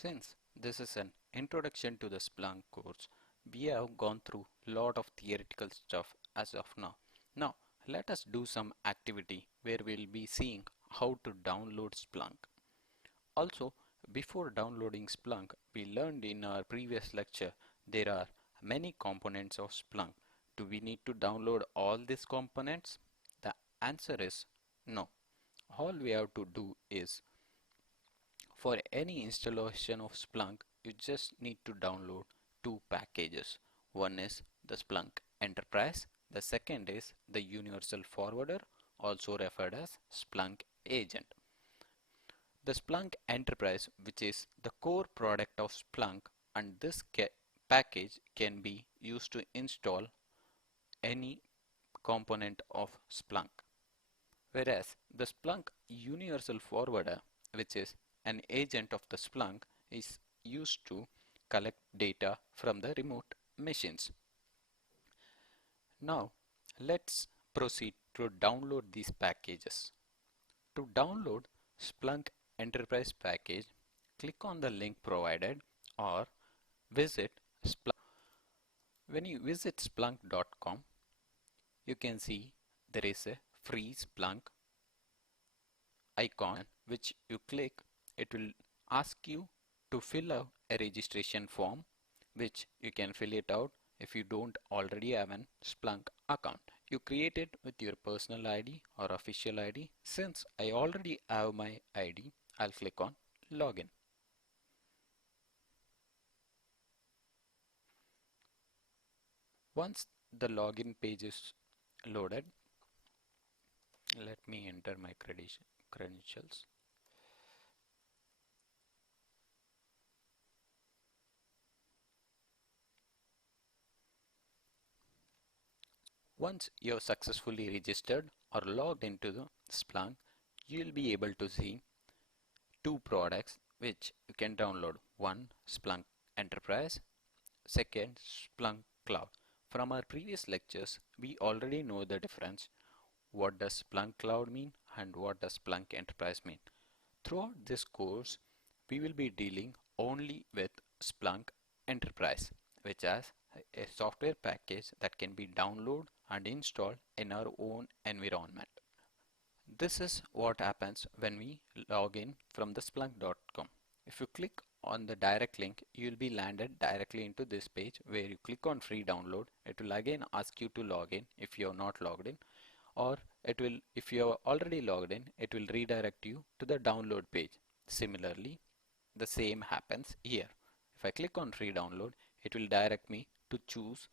Since this is an introduction to the Splunk course, we have gone through a lot of theoretical stuff as of now. Now, let us do some activity where we'll be seeing how to download Splunk. Also, before downloading Splunk, we learned in our previous lecture there are many components of Splunk. Do we need to download all these components? The answer is no. All we have to do is, for any installation of Splunk, you just need to download two packages. One is the Splunk Enterprise, the second is the Universal Forwarder, also referred as Splunk Agent. The Splunk Enterprise, which is the core product of Splunk, and this package can be used to install any component of Splunk. Whereas the Splunk Universal Forwarder, which is an agent of the Splunk, is used to collect data from the remote machines. Now let's proceed to download these packages. To download Splunk Enterprise package, click on the link provided or visit Splunk. When you visit splunk.com, you can see there is a free Splunk icon, which you click. It will ask you to fill out a registration form, which you can fill it out if you don't already have an Splunk account. You create it with your personal ID or official ID. Since I already have my ID, I'll click on login. Once the login page is loaded, let me enter my credentials. Once you're successfully registered or logged into the Splunk, you'll be able to see two products which you can download. One, Splunk Enterprise, second, Splunk Cloud. From our previous lectures, we already know the difference. What does Splunk Cloud mean and what does Splunk Enterprise mean? Throughout this course, we will be dealing only with Splunk Enterprise, which has a software package that can be downloaded and installed in our own environment. This is what happens when we log in from the splunk.com. If you click on the direct link, you will be landed directly into this page where you click on free download. It will again ask you to log in if you are not logged in, or it will, if you are already logged in, it will redirect you to the download page. Similarly, the same happens here. If I click on free download, it will direct me to choose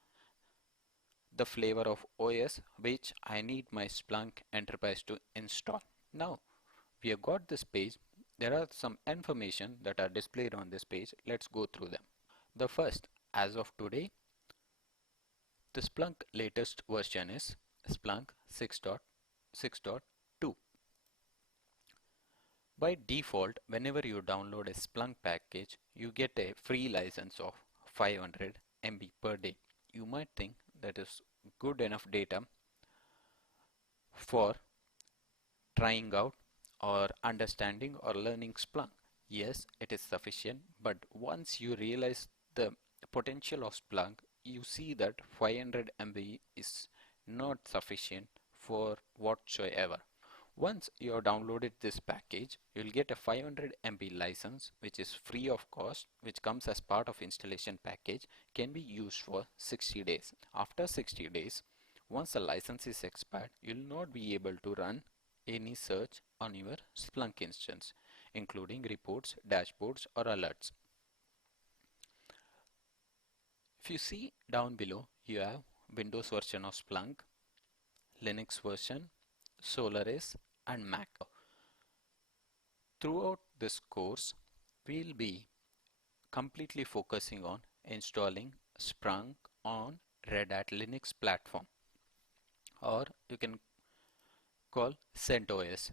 the flavor of OS which I need my Splunk Enterprise to install. Now we have got this page. There are some information that are displayed on this page. Let's go through them. The first, as of today, the Splunk latest version is Splunk 6.6.2. By default, whenever you download a Splunk package, you get a free license of 500 MB per day. You might think that is good enough data for trying out or understanding or learning Splunk. Yes, it is sufficient, but once you realize the potential of Splunk, you see that 500 MB is not sufficient for whatsoever. Once you have downloaded this package, you will get a 500 MB license, which is free of cost, which comes as part of installation package, can be used for 60 days. After 60 days, once the license is expired, you will not be able to run any search on your Splunk instance, including reports, dashboards, or alerts. If you see down below, you have Windows version of Splunk, Linux version, Solaris, and Mac. Throughout this course, we'll be completely focusing on installing Splunk on Red Hat Linux platform, or you can call CentOS.